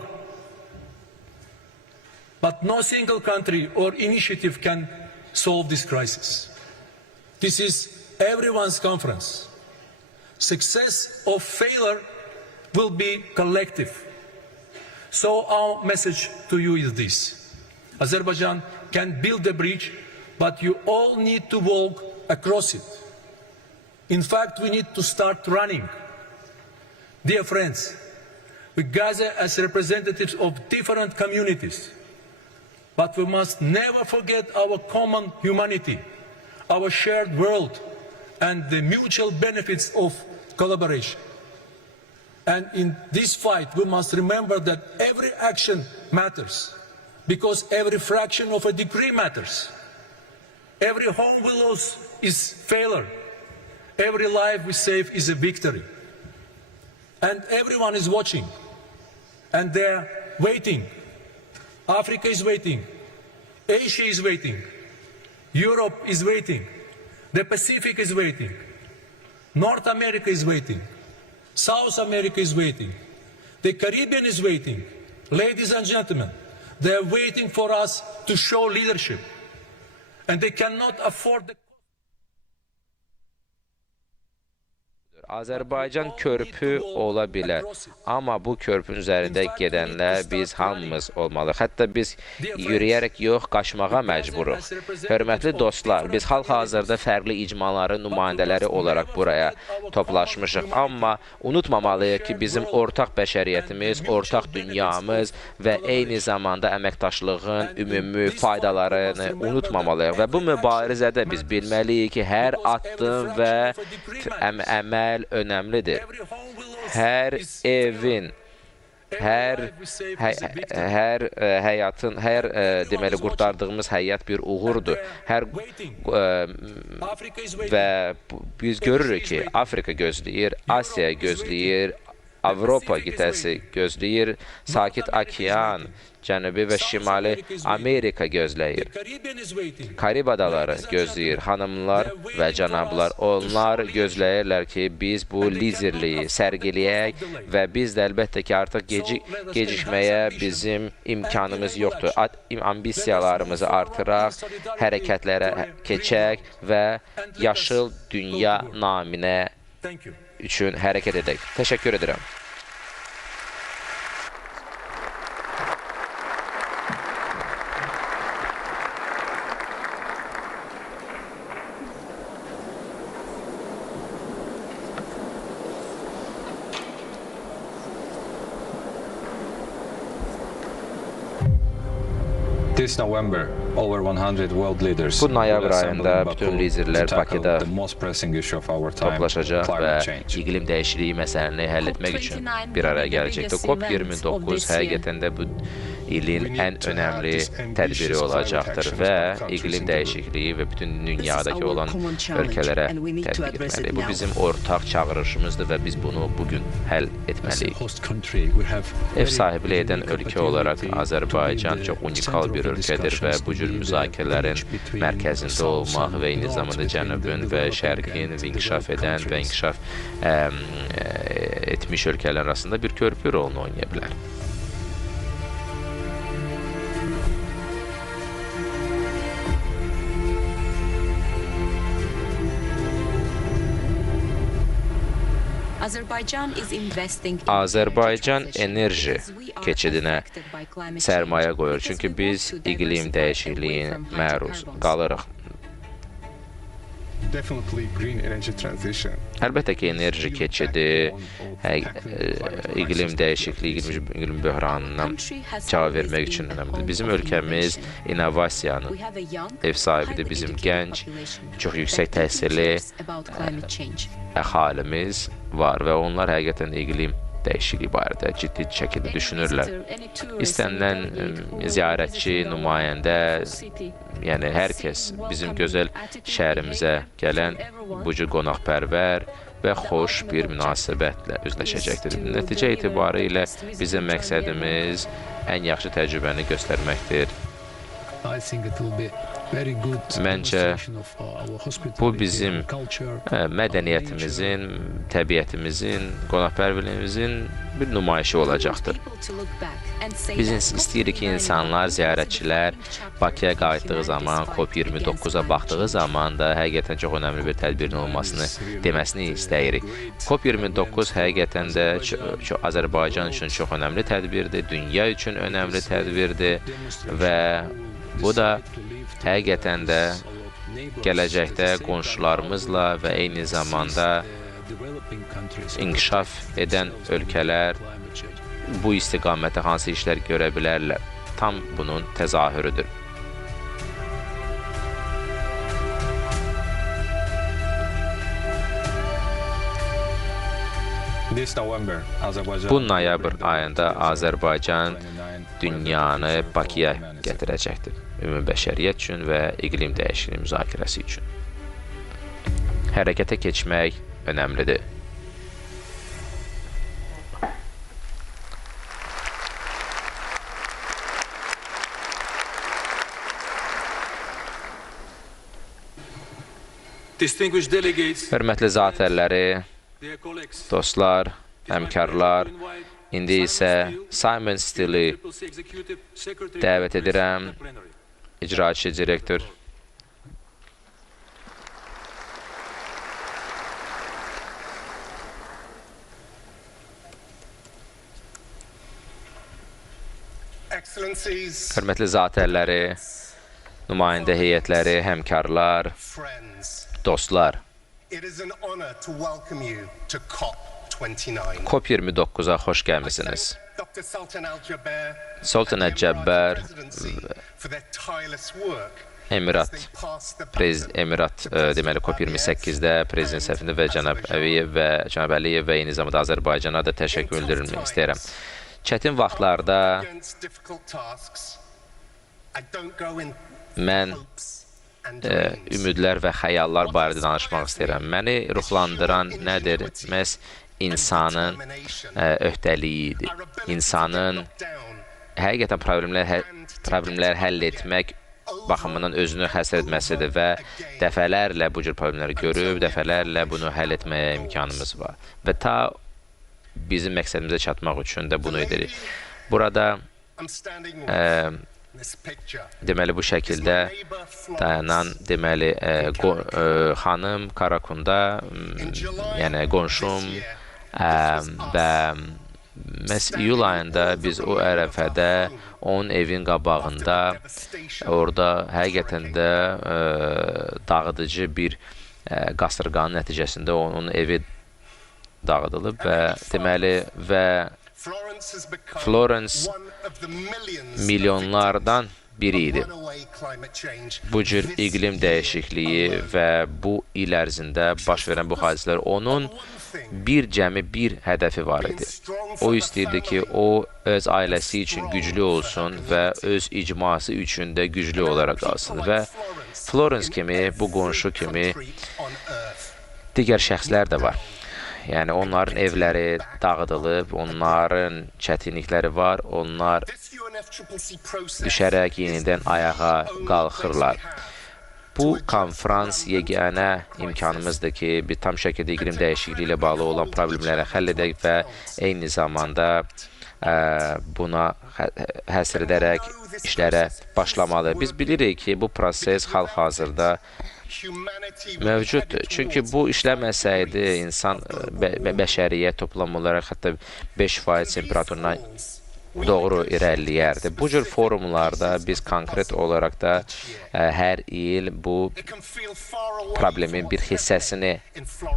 But no single country or initiative can solve this crisis. This is everyone's conference. Success or failure will be collective. So our message to you is this: Azerbaijan can build a bridge, but you all need to walk across it. In fact, we need to start running. Dear friends, we gather as representatives of different communities. But we must never forget our common humanity, our shared world, and the mutual benefits of collaboration. And in this fight, we must remember that every action matters, because every fraction of a degree matters. Every home we lose is failure. Every life we save is a victory. And everyone is watching. And they're waiting. Africa is waiting. Asia is waiting. Europe is waiting. The Pacific is waiting. North America is waiting. South America is waiting. The Caribbean is waiting. Ladies and gentlemen, they are waiting for us to show leadership. And they cannot afford the... Azərbaycan körpü ola bilər, amma bu körpünün üzərində gedənlər biz hamımız olmalı. Hətta biz yürüyərək yox, qaçmağa məcburuq. Hörmətli dostlar, biz hal-hazırda fərqli icmaların nümayəndələri olaraq buraya toplaşmışıq. Amma unutmamalıyıq ki, bizim ortaq bəşəriyyətimiz, ortaq dünyamız və eyni zamanda əməkdaşlığın ümumi faydalarını unutmamalıyıq. Və bu mübarizədə biz bilməliyik ki, hər addım və əməl önəmlidir. Hər evin, hər həyatın, deməli, qurtardığımız həyat bir uğurdur. Və biz görürük ki, Afrika gözləyir, Asiya gözləyir, Avropa qitəsi gözləyir, Sakit Okean, Cənubi və Şimali Amerika gözləyir. Karib adaları gözləyir, xanımlar və cənablar. Onlar gözləyirlər ki, biz bu liderliyi sərgiləyək və biz də əlbəttə ki, artıq gecikməyə bizim imkanımız yoxdur. Ambisiyalarımızı artıraq, hərəkətlərə keçək və yaşıl dünya naminə üçün hərəkət edək. Təşəkkür edirəm. Bu noyabr ayında bütün liderlər Bakıda toplaşacaq və iqlim dəyişikliyi məsələni həll etmək üçün bir araya gələcəkdir. COP29 həqiqətən də bu ilin ən önəmli tədbiri olacaqdır və iqlim dəyişikliyi və bütün dünyadakı olan ölkələrə tətbiq etməliyik. Bu bizim ortaq çağırışımızdır və biz bunu bugün həll etməliyik. Ev sahibliyi edən ölkə olaraq Azərbaycan çox unikal bir ölkədir və bu cür müzakirələrin mərkəzində olmaq və eyni zamanda Cənubun və Şərqin inkişaf edən və inkişaf etmiş ölkələr arasında bir körpü rolunu oynaya bilər. Azərbaycan enerji keçidinə sərmayə qoyur, çünki biz iqlim dəyişikliyinə məruz qalırıq. Əlbəttə ki, enerji keçidi, iqlim dəyişikliyi, iqlim böhranına cavab vermək üçün önəmlidir. Bizim ölkəmiz innovasiyanın ev sahibidir. Bizim gənc, çox yüksək təhsilli əhalimiz var və onlar həqiqətən iqlim dəyişikliyi barədə ciddi şəkildə düşünürlər. İstənilən ziyarətçi, nümayəndə, yəni hər kəs bizim gözəl şəhərimizə gələn bu cür qonaqpərvər və xoş bir münasibətlə üzləşəcəkdir. Nəticə etibarı ilə bizim məqsədimiz ən yaxşı təcrübəni göstərməkdir. Məncə, bu bizim mədəniyyətimizin, təbiətimizin, qonaqpərvərliyimizin bir nümayişi olacaqdır. Biz istəyirik ki, insanlar, ziyarətçilər Bakıya qayıtdığı zaman, COP29-a baxdığı zaman da həqiqətən çox önəmli bir tədbirin olmasını deməsini istəyirik. COP29 həqiqətən də Azərbaycan üçün çox önəmli tədbirdir, dünya üçün önəmli tədbirdir və bu da həqiqətən də gələcəkdə qonşularımızla və eyni zamanda inkişaf edən ölkələr bu istiqamətə hansı işlər görə bilərlər. tam bunun təzahürüdür. Bu noyabr ayında Azərbaycan dünyanı Bakıya gətirəcəkdir. Ümumi bəşəriyyət üçün və iqlim dəyişikliyi müzakirəsi üçün. Hərəkətə keçmək önəmlidir. Hörmətli zatərləri, dostlar, həmkarlar, indi isə Simon Still'i dəvət edirəm, icraçı direktor. Hörmətli zatərləri, nümayəndə heyətləri, həmkarlar, dostlar, COP29-a xoş gəlmisiniz. Sultan Əcəbbər, Emirat, deməli COP28-də prezident səfində və cənab Əliyev və eyni zamanda Azərbaycana da təşəkkür bildirmək istəyirəm. Çətin vaxtlarda mən ümidlər və xəyallar barədə danışmaq istəyirəm. Məni ruhlandıran nədir? Məhz insanın öhdəliyidir. İnsanın həqiqətən problemləri həll etmək baxımından özünü həsr etməsidir və dəfələrlə bu cür problemləri görüb, dəfələrlə bunu həll etməyə imkanımız var. Və ta bizim məqsədimizə çatmaq üçün də bunu edirik. Burada deməli bu şəkildə dayanan deməli xanım Karakunda, yəni qonşum və məhz iyul ayında biz o ərəfədə onun evin qabağında orada həqiqətən də dağıdıcı bir qasırğanın nəticəsində onun evi dağıdılıb və deməli və Florence milyonlardan biri idi. Bu cür iqlim dəyişikliyi və bu il ərzində baş verən bu hadisələr onun cəmi bir hədəfi var idi. O istəyirdi ki, o öz ailəsi üçün güclü olsun və öz icması üçün də güclü olaraq qalsın. Və Florence kimi, bu qonşu kimi digər şəxslər də var. Yəni, onların evləri dağıdılıb, onların çətinlikləri var, onlar düşərək yenidən ayağa qalxırlar. Bu konferans yeganə imkanımızdır ki, bir tam şəkildə iqlim dəyişikliyi ilə bağlı olan problemləri həll edək və eyni zamanda buna həsr edərək işlərə başlamalı. Biz bilirik ki, bu proses hal-hazırda mövcuddur. Çünki bu işləməsəydi, insan, bəşəriyyət toplam olaraq hətta 5% temperaturuna doğru irəliləyərdi. Bu cür forumlarda biz konkret olaraq da hər il bu problemin bir hissəsini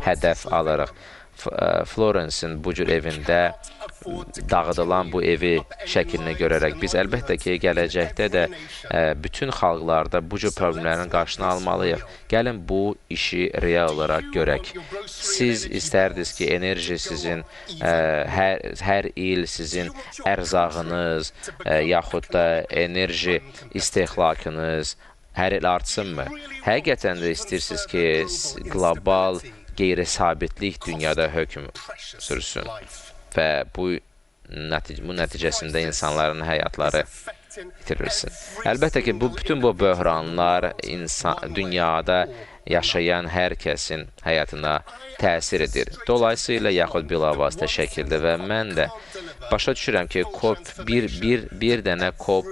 hədəf alırıq. Florence'in bu cür evində dağıdılan bu evi şəklini görərək biz əlbəttə ki, gələcəkdə də bütün xalqlarda bu cür problemlərin qarşısını almalıyıq. Gəlin bu işi real olaraq görək. Siz istərdiniz ki, enerji sizin hər il sizin ərzağınız yaxud da enerji istehlakınız hər il artsınmı? Həqiqətən də istəyirsiniz ki, qlobal qeyri-sabitlik dünyada hökm sürsün və bu nəticəsində insanların həyatları itirilsin. Əlbəttə ki, bütün bu böhranlar dünyada yaşayan hər kəsin həyatına təsir edir. Dolayısıyla yaxud bilavasitə şəkildə və mən də başa düşürəm ki, bir dənə COP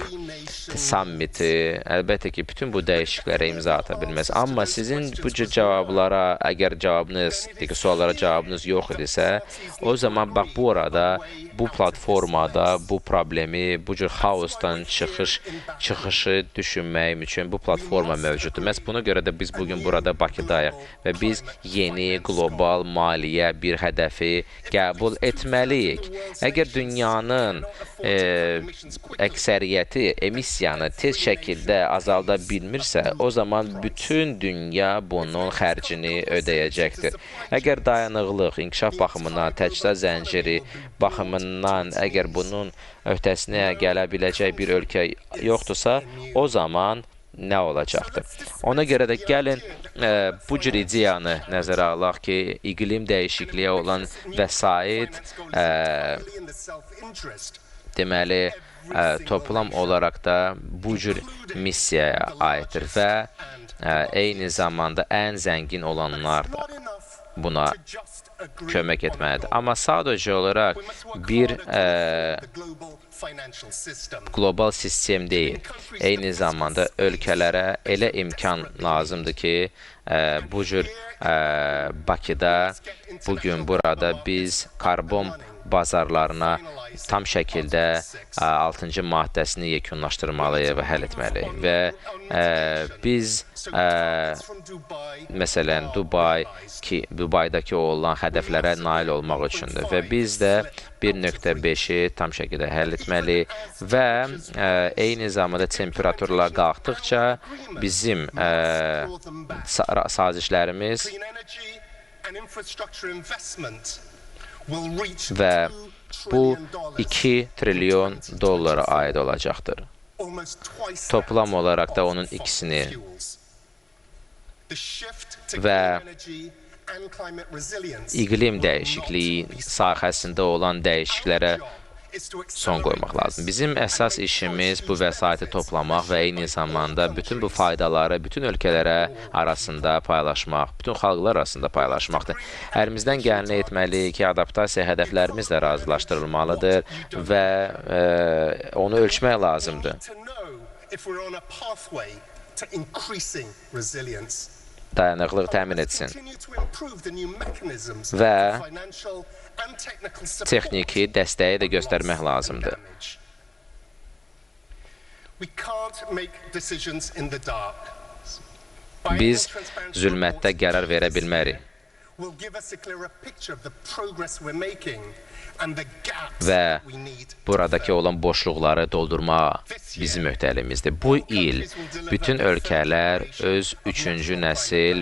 sammiti əlbəttə ki, bütün bu dəyişikliklərə imza ata bilməz. Amma sizin bu cür cavablara, əgər suallara cavabınız yox idisə, o zaman bax bu arada, bu platformada, bu problemi, bu cür xaosdan çıxışı düşünməyim üçün bu platforma mövcuddur. Məhz buna görə də biz bugün burada Bakıdayıq və biz yeni qlobal maliyyə bir hədəfi qəbul etməliyik. Əgər dünyanın əksəriyyəti emissiyanı tez şəkildə azalda bilmirsə, o zaman bütün dünya bunun xərcini ödəyəcəkdir. Əgər dayanıqlıq, inkişaf baxımından, təchizat zənciri baxımından, əgər bunun öhdəsinə gələ biləcək bir ölkə yoxdursa, o zaman nə olacaqdır? Ona görə də gəlin bu cür ideyanı nəzərə alaq ki, iqlim dəyişikliyə olan vəsait deməli, toplam olaraq da bu cür missiyaya aiddir və eyni zamanda ən zəngin olanlar da buna kömək etməlidir. Amma sadəcə olaraq bir qlobal sistem deyil. Eyni zamanda ölkələrə elə imkan lazımdır ki, bu cür Bakıda, bugün burada biz karbon bazarlarına tam şəkildə 6-cı maddəsini yekunlaşdırmalıyıq və həll etməliyik. Və biz, məsələn, Dubaydakı olan hədəflərə nail olmaq üçündür. Və biz də 1.5-i tam şəkildə həll etməliyik və eyni zamanda temperaturlar qalxdıqca bizim sazişlərimiz və bu 2 trilyon dollara aid olacaqdır. Toplam olaraq da onun ikisini və iqlim dəyişikliyi sahəsində olan dəyişikliklərə son qoymaq lazım. Bizim əsas işimiz bu vəsaiti toplamaq və eyni zamanda bütün bu faydaları bütün ölkələrə arasında paylaşmaq, bütün xalqlar arasında paylaşmaqdır. Əlimizdən gələni etməliyik ki, adaptasiya hədəflərimiz də razılaşdırılmalıdır və onu ölçmək lazımdır. Dayanıqlıq təmin etsin və texniki dəstəyi də göstərmək lazımdır. Biz zülmətdə qərar verə bilmərik və buradakı olan boşluqları doldurma bizim öhdəliyimizdir. Bu il bütün ölkələr öz 3-cü nəsil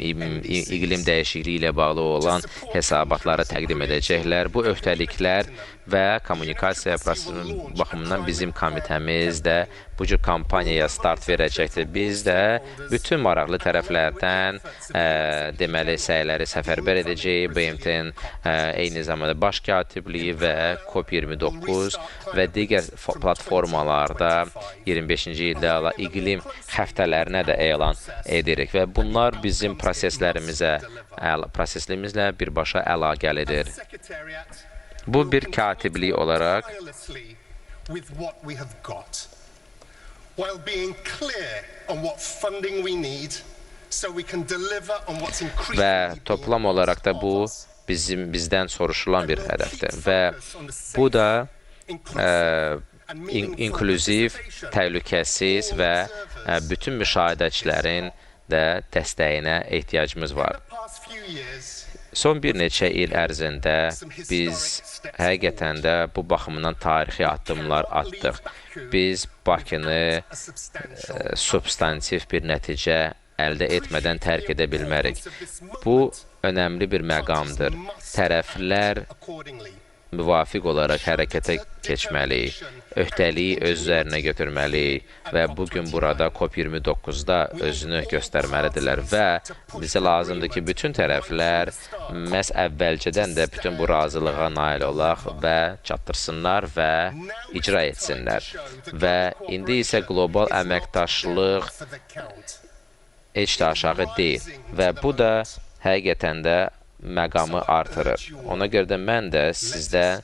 iqlim dəyişikliyi ilə bağlı olan hesabatları təqdim edəcəklər. Bu öhdəliklər və kommunikasiya baxımından bizim komitəmiz də bu cür kampaniyaya start verəcəkdir. Biz də bütün maraqlı tərəflərdən deməli səyləri səfərbər edəcəyik. BMT-nin eyni zamanda baş katibliyi və COP29 və digər platformalarda 25-ci ildə iqlim həftələrinə də elan edirik və bunlar bizim proseslərimizlə birbaşa əlaqəlidir. Bu bir katiblik olaraq və toplam olaraq da bu bizdən soruşulan bir hədəfdir və bu da inklüziv, təhlükəsiz və bütün müşahidəçilərin də dəstəyinə ehtiyacımız var. Son bir neçə il ərzində biz həqiqətən də bu baxımdan tarixi addımlar atdıq. Biz Bakını substantiv bir nəticə əldə etmədən tərk edə bilmərik. Bu önəmli bir məqamdır. Tərəflər müvafiq olaraq hərəkətə keçməliyik, öhdəliyi öz üzərinə götürməliyik və bugün burada COP29-da özünü göstərməlidirlər və bizə lazımdır ki, bütün tərəflər məhz əvvəlcədən də bütün bu razılığa nail olaq və çatdırsınlar və icra etsinlər. Və indi isə qlobal əməkdaşlıq heç də aşağı deyil və bu da həqiqətən də məqamı artırır. Ona görə də mən də sizdən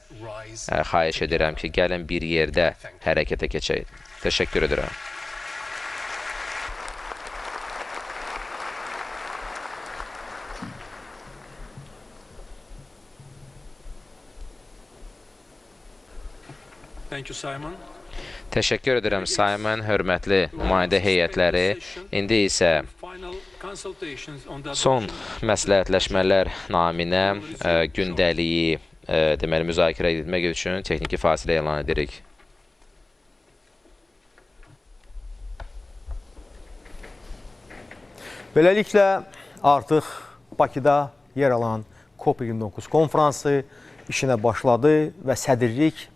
xahiş edirəm ki, gəlin bir yerdə hərəkətə keçək. Təşəkkür edirəm. Thank you, Simon. Təşəkkür edirəm, Simon, hörmətli nümayəndə heyətləri. İndi isə son məsləhətləşmələr naminə gündəliyi deməli müzakirə edilmək üçün texniki fasilə elan edirik. Beləliklə, artıq Bakıda yer alan COP29 konfransı işinə başladı və sədrlik